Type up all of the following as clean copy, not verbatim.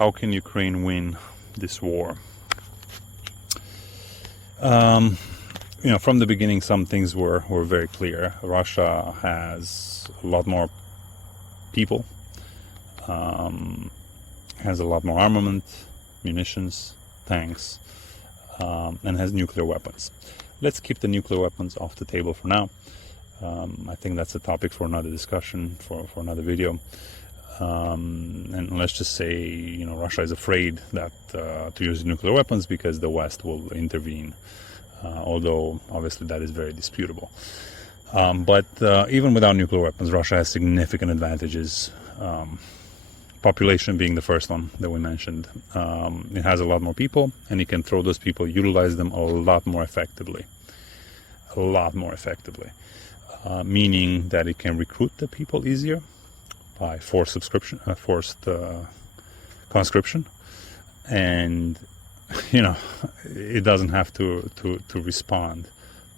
how can Ukraine win this war? From the beginning, some things were very clear. Russia has a lot more people, has a lot more armament, munitions, tanks, and has nuclear weapons. Let's keep the nuclear weapons off the table for now. I think that's a topic for another discussion, for another video. And let's just say, Russia is afraid that to use nuclear weapons because the West will intervene. Although obviously that is very disputable. But even without nuclear weapons, Russia has significant advantages. Population being the first one that we mentioned. It has a lot more people, and it can throw those people, utilize them a lot more effectively. Meaning that it can recruit the people easier by forced conscription, and it doesn't have to respond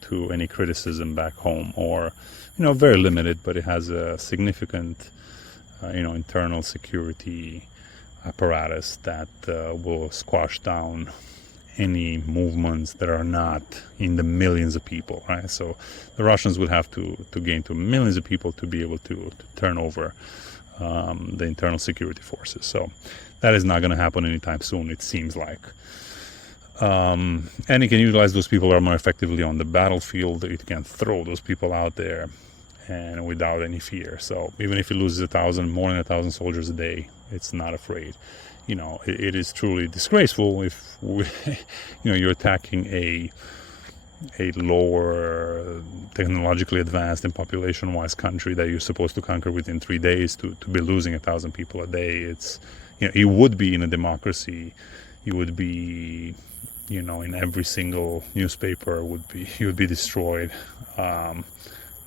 to any criticism back home, or very limited, but it has a significant internal security apparatus that will squash down any movements that are not in the millions of people, right? So the Russians would have to gain to millions of people to be able to turn over the internal security forces. So that is not going to happen anytime soon, it seems like. And it can utilize those people more effectively on the battlefield. It can throw those people out there and without any fear. So even if it loses more than 1,000 soldiers a day, it's not afraid. It is truly disgraceful if you're attacking a lower technologically advanced and population-wise country that you're supposed to conquer within 3 days to be losing 1,000 people a day. It would be in a democracy. It would be, in every single newspaper you would be destroyed.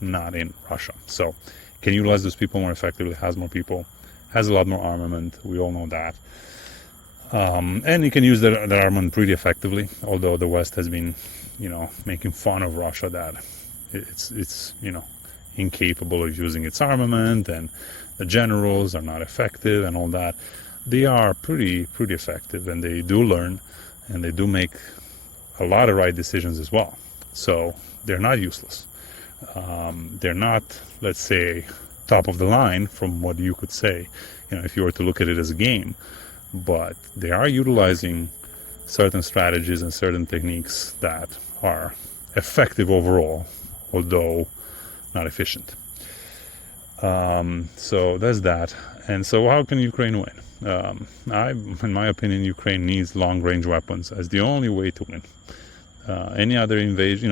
Not in Russia. So can utilize those people more effectively, has more people, has a lot more armament. We all know that. And you can use that armament pretty effectively, although the West has been, making fun of Russia that it's incapable of using its armament, and the generals are not effective and all that. They are pretty effective, and they do learn, and they do make a lot of right decisions as well. So they're not useless. They're not, let's say, top of the line from what you could say, if you were to look at it as a game, but they are utilizing certain strategies and certain techniques that are effective overall, although not efficient. So there's that. And so how can Ukraine win? In my opinion, Ukraine needs long-range weapons as the only way to win. Any other invasion,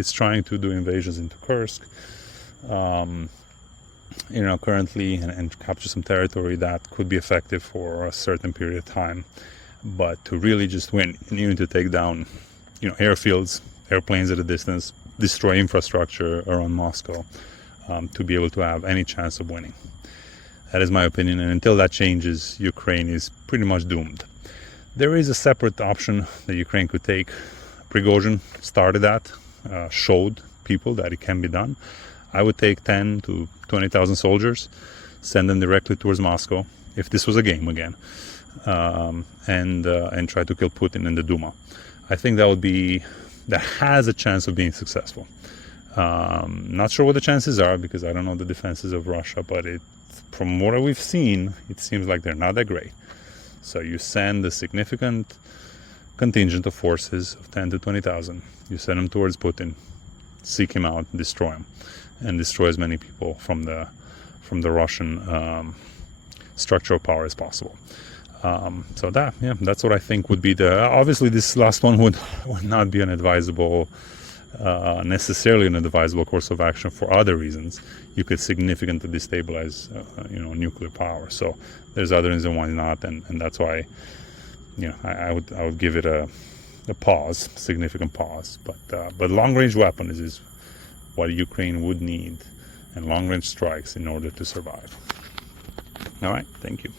it's trying to do invasions into Kursk, currently, and capture some territory that could be effective for a certain period of time. But to really just win, you need to take down, airfields, airplanes at a distance, destroy infrastructure around Moscow, to be able to have any chance of winning. That is my opinion, and until that changes, Ukraine is pretty much doomed. There is a separate option that Ukraine could take. Prigozhin started that, showed people that it can be done. I would take 10 to 20,000 soldiers, send them directly towards Moscow, if this was a game again, and try to kill Putin in the Duma. I think that has a chance of being successful. Not sure what the chances are, because I don't know the defenses of Russia, but from what we've seen, it seems like they're not that great. So you send a significant contingent of forces of 10 to 20,000. You send them towards Putin, seek him out, destroy him, and destroy as many people from the Russian structure of power as possible. So that's what I think would be obviously this last one would not be necessarily an advisable course of action for other reasons. You could significantly destabilize nuclear power. So there's other reasons why not, and that's why I would give it a pause, significant pause. But long-range weapons is what Ukraine would need, and long-range strikes in order to survive. All right, thank you.